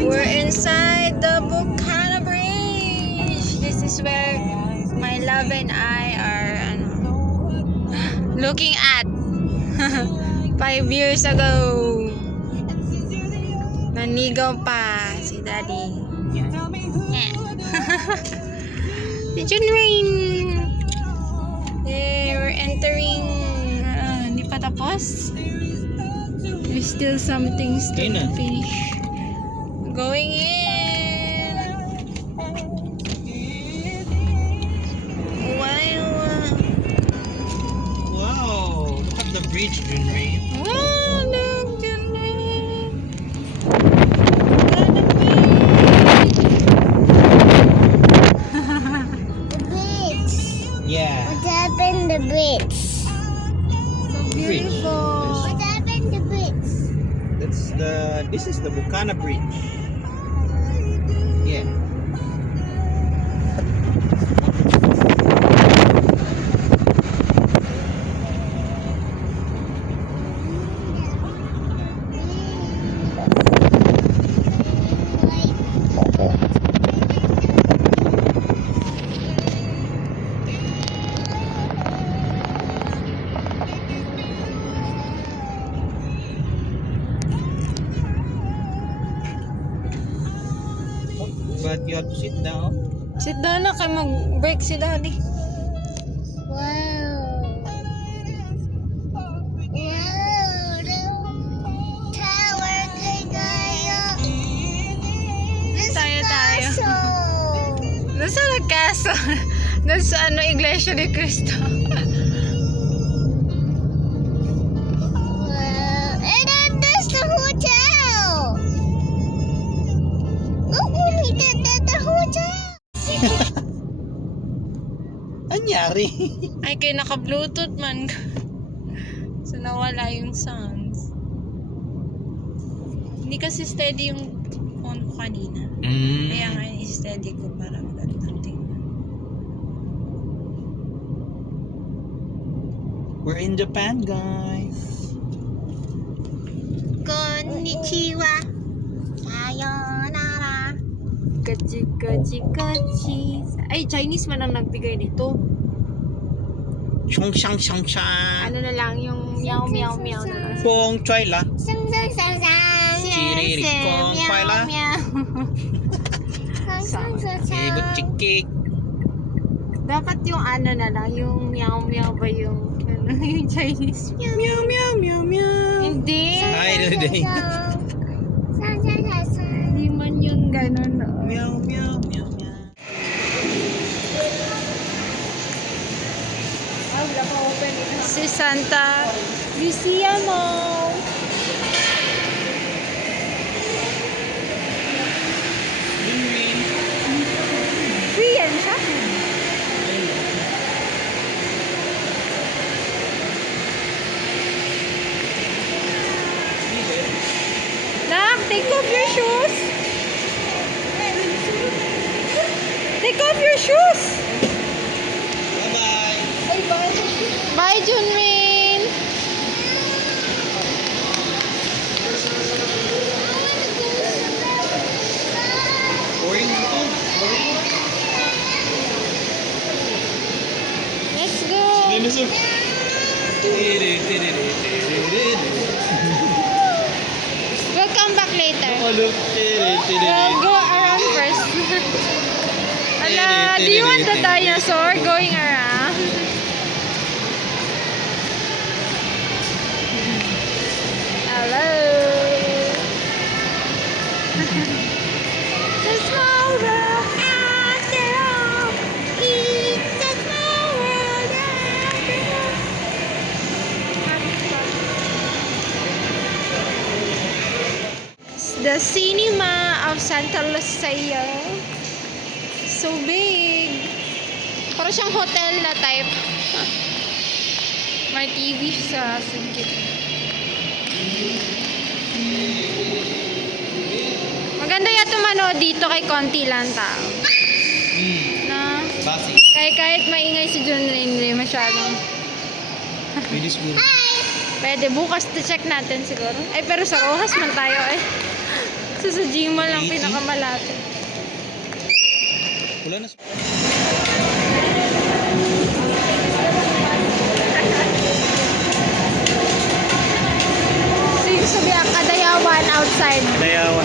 We're inside the Bukana Bridge. This is where my love and I are looking at 5 years ago. Nanigaw pa si Daddy. Yeah. Si Junrain. Yeah, we're entering. Hindi pa tapos. There's still some things to finish. Going in. Wow, look at the bridge, Junrain. Wow, look, Junrain. The bridge. Yeah. What happened to the bridge? So beautiful. What happened to the bridge? This is the Bukana Bridge. Yeah. But you have to sit down. Sit down na kay mag-break si Daddy. Wow. Wow. Tower tayo. Tayo. Nasa nagkaso? Nasa Iglesia ni Cristo. Wow. And then there's the hotel. Look, Mommy, that's the hotel. Anyari? Ay, kay naka-bluetooth man. So, nawala yung sounds. Hindi kasi steady yung phone ko kanina. Kaya nga, i-steady ko para magandang tingnan. We're in Japan, guys. Konnichiwa. Sayonara. Kachi. Ay, Chinese man ang nagbigay nito. Chong shang shang shang. Ano na lang, yung meow na lang. Pong choy la. Sang. Chiriri kong kwai la. Igot chikik. Dapat yung ano na lang, yung meow ba yung yung Chinese. Meow meow meow meow. Hindi. Ay, hindi. Hindi man yung ganun. No? Meow meow meow meow. Si Santa Lucia Mall. Free yan siya. Nak, take off your shoes. Take off your shoes. Bye bye. Bye, Junrin. Let's go. We'll come back later. We'll go around first. Ala, do you want the dinosaur going around? Hello. The small world after all. It's a small world after all. The cinema of Santa Lucia. So big. Parang siyang hotel na type. May TV sa singkit. Maganda yata manood dito kay konti lang tao. Na? Basi. Kahit maingay si Junrin, hindi masyadong. Pwede siguro. Pwede, bukas to check natin siguro. Ay, pero sa Rojas man tayo eh. So, sa Gmall lang 80? pinakamalapit. Wala na. Seems to be a Kadayawan outside. Dayawan.